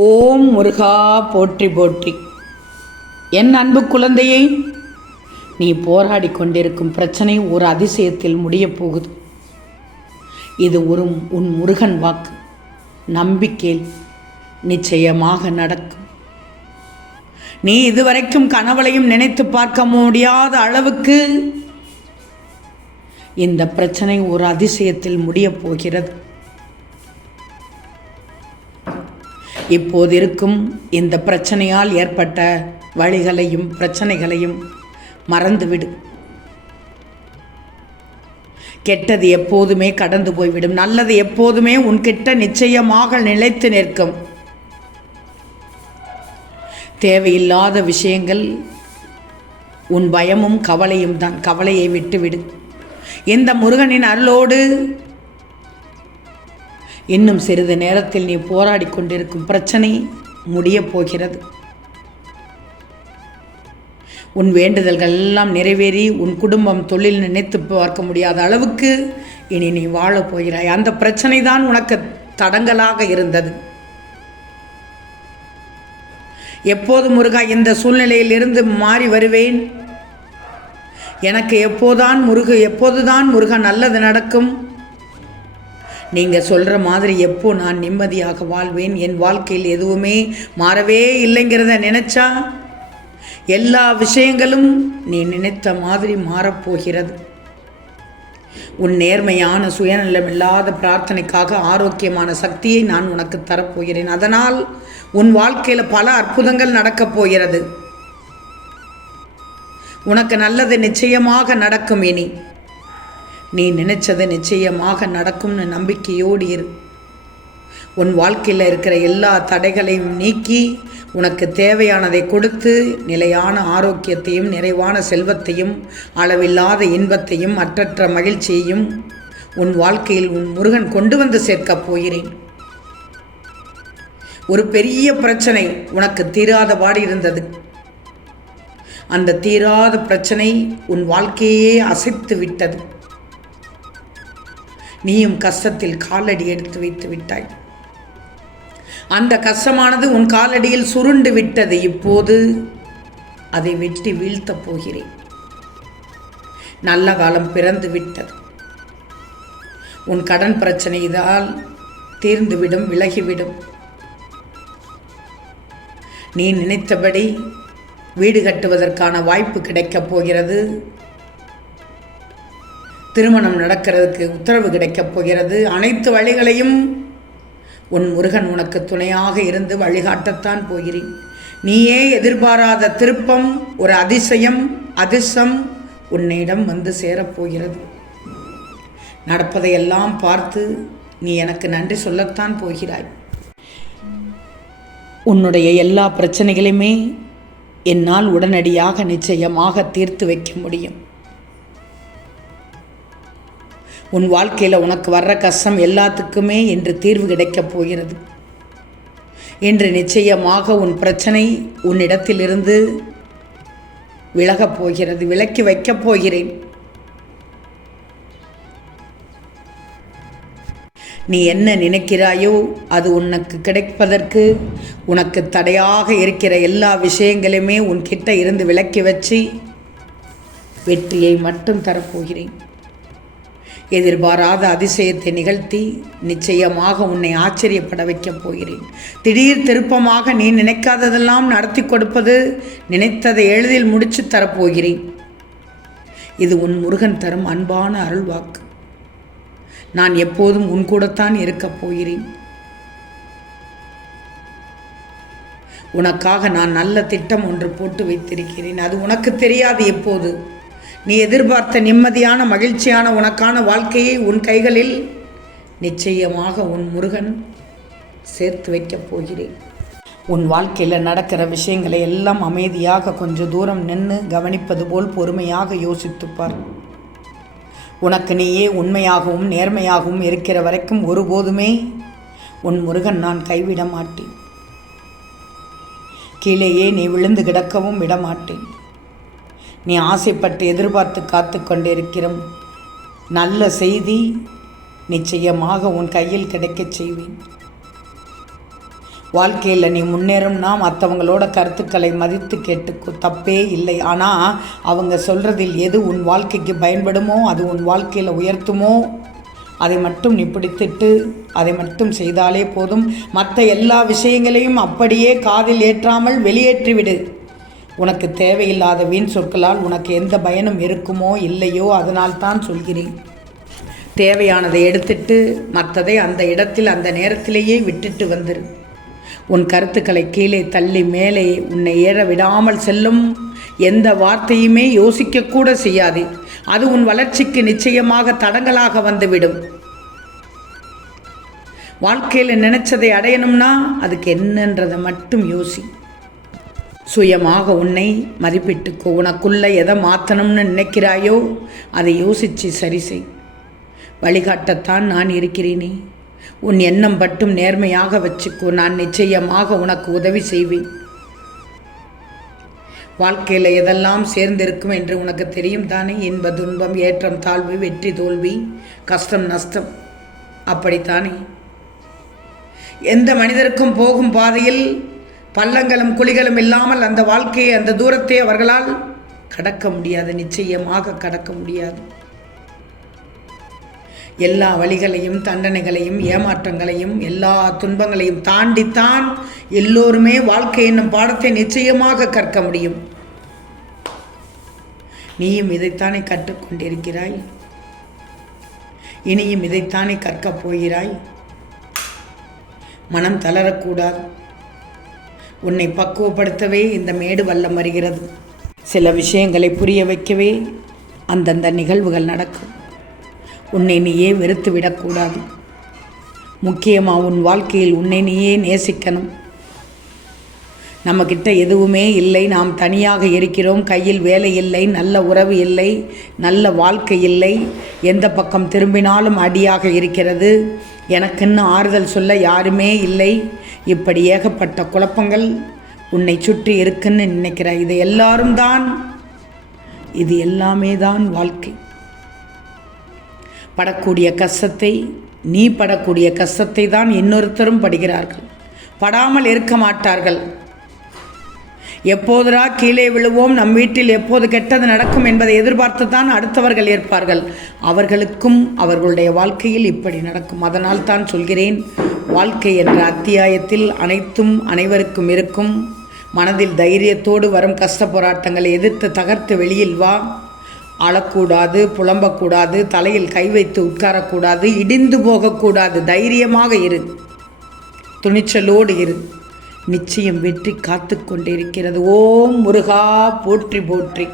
ஓம் முருகா போற்றி போற்றி. என் அன்பு குழந்தையை நீ போராடி கொண்டிருக்கும் பிரச்சனை ஒரு அதிசயத்தில் முடியப் போகுது. இது ஒரு உன் முருகன் வாக்கு. நம்பிக்கையில் நிச்சயமாக நடக்கும். நீ இதுவரைக்கும் கனவளையும் நினைத்து பார்க்க முடியாத அளவுக்கு இந்த பிரச்சனை ஒரு அதிசயத்தில் முடியப் போகிறது. இப்போது இருக்கும் இந்த பிரச்சனையால் ஏற்பட்ட வழிகளையும் பிரச்சனைகளையும் மறந்துவிடு. கெட்டது எப்போதுமே கடந்து போய்விடும். நல்லது எப்போதுமே உன்கிட்ட நிச்சயமாக நிலைத்து நிற்கும். தேவையில்லாத விஷயங்கள் உன் பயமும் கவலையும் தான். கவலையை விட்டுவிடு. இந்த முருகனின் அருளோடு இன்னும் சிறிது நேரத்தில் நீ போராடி கொண்டிருக்கும் பிரச்சனை முடியப் போகிறது. உன் வேண்டுதல்கள் எல்லாம் நிறைவேறி உன் குடும்பம் தொழில் நினைத்து பார்க்க முடியாத அளவுக்கு இனி நீ வாழப் போகிறாய். அந்த பிரச்சனை தான் உனக்கு தடங்கலாக இருந்தது. எப்போது முருகா இந்த சூழ்நிலையில் இருந்து மாறி வருவேன்? எனக்கு எப்போதான் முருகு எப்போதுதான் முருகன் நல்லது நடக்கும்? நீங்கள் சொல்கிற மாதிரி எப்போ நான் நிம்மதியாக வாழ்வேன்? என் வாழ்க்கையில் எதுவுமே மாறவே இல்லைங்கிறத நினச்சா? எல்லா விஷயங்களும் நீ நினைத்த மாதிரி மாறப்போகிறது. உன் நேர்மையான சுயநலமில்லாத பிரார்த்தனைக்காக ஆரோக்கியமான சக்தியை நான் உனக்கு தரப்போகிறேன். அதனால் உன் வாழ்க்கையில் பல அற்புதங்கள் நடக்கப் போகிறது. உனக்கு நல்லது நிச்சயமாக நடக்கும் இனி. நீ நினைச்சது நிச்சயமாக நடக்கும்னு நம்பிக்கையோடு இரு. உன் வாழ்க்கையில் இருக்கிற எல்லா தடைகளையும் நீக்கி உனக்கு தேவையானதை கொடுத்து நிலையான ஆரோக்கியத்தையும் நிறைவான செல்வத்தையும் அளவில்லாத இன்பத்தையும் அற்றற்ற மகிழ்ச்சியையும் உன் வாழ்க்கையில் உன் முருகன் கொண்டு வந்து சேர்க்கப் போகிறேன். ஒரு பெரிய பிரச்சனை உனக்கு தீராத பாடு இருந்தது. அந்த தீராத பிரச்சனை உன் வாழ்க்கையே அசைத்து விட்டது. நீயும் கஷ்டத்தில் காலடி எடுத்து வைத்து விட்டாய். அந்த கஷ்டமானது உன் காலடியில் சுருண்டு விட்டது. இப்போது அதை வெட்டி வீழ்த்தப் போகிறேன். நல்ல காலம் பிறந்து விட்டது. உன் கடன் பிரச்சனை இதால் தீர்ந்துவிடும் விலகிவிடும். நீ நினைத்தபடி வீடு கட்டுவதற்கான வாய்ப்பு கிடைக்கப் போகிறது. திருமணம் நடக்கிறதுக்கு உத்தரவு கிடைக்கப் போகிறது. அனைத்து வழிகளையும் உன் முருகன் உனக்கு துணையாக இருந்து வழிகாட்டத்தான் போகிறேன். நீயே எதிர்பாராத திருப்பம் ஒரு அதிசயம் அதிர்ஷ்டம் உன்னிடம் வந்து சேரப்போகிறது நடப்பதையெல்லாம் பார்த்து நீ எனக்கு நன்றி சொல்லத்தான் போகிறாய். உன்னுடைய எல்லா பிரச்சனைகளையுமே என்னால் உடனடியாக நிச்சயமாக தீர்த்து வைக்க முடியும். உன் வாழ்க்கையில் உனக்கு வர்ற கஷ்டம் எல்லாத்துக்குமே என்று தீர்வு கிடைக்கப் போகிறது. என்று நிச்சயமாக உன் பிரச்சனை உன்னிடத்திலிருந்து விலகப் போகிறது விலக்கி வைக்கப் போகிறேன். நீ என்ன நினைக்கிறாயோ அது உனக்கு கிடைப்பதற்கு உனக்கு தடையாக இருக்கிற எல்லா விஷயங்களையுமே உன்கிட்ட இருந்து விலக்கி வச்சு வெற்றியை மட்டும் தரப்போகிறேன் எதிர்பாராத அதிசயத்தை நிகழ்த்தி நிச்சயமாக உன்னை ஆச்சரியப்பட வைக்கப் போகிறேன். திடீர் திருப்பமாக நீ நினைக்காததெல்லாம் நடத்தி கொடுப்பது நினைத்ததை எளிதில் முடிச்சு தரப்போகிறேன். இது உன் முருகன் தரும் அன்பான அருள்வாக்கு. நான் எப்போதும் உன் கூடத்தான் இருக்கப் போகிறேன். உனக்காக நான் நல்ல திட்டம் ஒன்று போட்டு வைத்திருக்கிறேன். அது உனக்கு தெரியாது எப்போது? நீ எதிர்பார்த்த நிம்மதியான மகிழ்ச்சியான உனக்கான வாழ்க்கையை உன் கைகளில் நிச்சயமாக உன் முருகன் சேர்த்து வைக்கப் போகிறேன். உன் வாழ்க்கையில் நடக்கிற விஷயங்களை எல்லாம் அமைதியாக கொஞ்சம் தூரம் நின்று கவனிப்பது போல் பொறுமையாக யோசித்துப்பார் உனக்கு நீயே உண்மையாகவும் நேர்மையாகவும் இருக்கிற வரைக்கும் ஒருபோதுமே உன் முருகன் நான் கைவிட மாட்டேன். கீழேயே நீ விழுந்து கிடக்கவும் விடமாட்டேன். நீ ஆசைப்பட்டு எதிர்பார்த்து காத்து கொண்டிருக்கிற நல்ல செய்தி நிச்சயமாக உன் கையில் கிடைக்கச் செய்வேன். வாழ்க்கையில் நீ முன்னேறும்னா மற்றவங்களோட கருத்துக்களை மதித்து கேட்டுக்கோ. தப்பே இல்லை. ஆனால் அவங்க சொல்கிறதில் எது உன் வாழ்க்கைக்கு பயன்படுமோ அது உன் வாழ்க்கையில் உயர்த்துமோ? அதை மட்டும் நீ பிடித்திட்டு அதை மட்டும் செய்தாலே போதும். மற்ற எல்லா விஷயங்களையும் அப்படியே காதில் ஏற்றாமல் வெளியேற்றிவிடு. உனக்கு தேவையில்லாத வீண் சொற்களால் உனக்கு எந்த பயனும் இருக்குமோ இல்லையோ அதனால் தான் சொல்கிறேன். தேவையானதை எடுத்துட்டு மற்றதை அந்த இடத்தில் அந்த நேரத்திலேயே விட்டுட்டு வந்துரு. உன் கருத்துக்களை கீழே தள்ளி மேலே உன்னை ஏற விடாமல் செல்லும். எந்த வார்த்தையுமே யோசிக்கக்கூட செய்யாதே. அது உன் வளர்ச்சிக்கு நிச்சயமாக தடங்கலாக வந்துவிடும். வாழ்க்கையில் நினைச்சதை அடையணும்னா அதுக்கு என்னன்றதை மட்டும் யோசி. சுயமாக உன்னை மதிப்பிட்டுக்கோ. உனக்குள்ள எதை மாற்றணும்னு நினைக்கிறாயோ அதை யோசித்து சரி செய். வழிகாட்டத்தான் நான் இருக்கிறேனே. உன் எண்ணம் பட்டும் நேர்மையாக வச்சுக்கோ. நான் நிச்சயமாக உனக்கு உதவி செய்வேன். வாழ்க்கையில் எதெல்லாம் சேர்ந்திருக்கும் என்று உனக்கு தெரியும் தானே? இன்ப துன்பம் ஏற்றம் தாழ்வு வெற்றி தோல்வி கஷ்டம் நஷ்டம். அப்படித்தானே? எந்த மனிதருக்கும் போகும் பாதையில் பள்ளங்களும் குழிகளும் இல்லாமல் அந்த வாழ்க்கையை அந்த தூரத்தை அவர்களால் கடக்க முடியாது நிச்சயமாக கடக்க முடியாது. எல்லா வழிகளையும் தண்டனைகளையும் ஏமாற்றங்களையும் எல்லா துன்பங்களையும் தாண்டித்தான் எல்லோருமே வாழ்க்கை என்னும் பாடத்தை நிச்சயமாக கற்க முடியும். நீயும் இதைத்தானே கற்றுக்கொண்டிருக்கிறாய்? இனியும் இதைத்தானே கற்கப் போகிறாய்? மனம் தளரக்கூடாது. உன்னை பக்குவப்படுத்தவே இந்த மேடு வல்லம் வருகிறது. சில விஷயங்களை புரிய வைக்கவே அந்தந்த நிகழ்வுகள் நடக்கும். உன்னை நீயே வெறுத்து விடக்கூடாது. முக்கியமாக உன் வாழ்க்கையில் உன்னை நீயே நேசிக்கணும். நம்மக்கிட்ட எதுவுமே இல்லை. நாம் தனியாக இருக்கிறோம். கையில் வேலை இல்லை. நல்ல உறவு இல்லை. நல்ல வாழ்க்கை இல்லை. எந்த பக்கம் திரும்பினாலும் அடியாக இருக்கிறது. எனக்குன்னு ஆறுதல் சொல்ல யாருமே இல்லை. இப்படி ஏகப்பட்ட குழப்பங்கள் உன்னை சுற்றி இருக்குன்னு நினைக்கிற இது எல்லாரும் தான். இது எல்லாமே தான் வாழ்க்கை. படக்கூடிய கஷ்டத்தை நீ படக்கூடிய கஷ்டத்தை தான் இன்னொருத்தரும் படுகிறார்கள். படாமல் இருக்க மாட்டார்கள். எப்போதுரா கீழே விழுவோம் நம் வீட்டில் எப்போது கெட்டது நடக்கும் என்பதை எதிர்பார்த்து தான் அடுத்தவர்கள் ஏற்பார்கள். அவர்களுக்கும் அவர்களுடைய வாழ்க்கையில் இப்படி நடக்கும். அதனால் தான் சொல்கிறேன் வாழ்க்கை என்ற அத்தியாயத்தில் அனைத்தும் அனைவருக்கும் இருக்கும். மனதில் தைரியத்தோடு வரும் கஷ்ட போராட்டங்களை எதிர்த்து தகர்த்து வெளியில் வா. அழக்கூடாது புலம்பக்கூடாது தலையில் கை வைத்து உட்காரக்கூடாது இடிந்து போகக்கூடாது. தைரியமாக இரு. துணிச்சலோடு இரு. நிச்சயம் வெற்றி காத்து கொண்டிருக்கிறது ஓம் முருகா போற்றி போற்றி.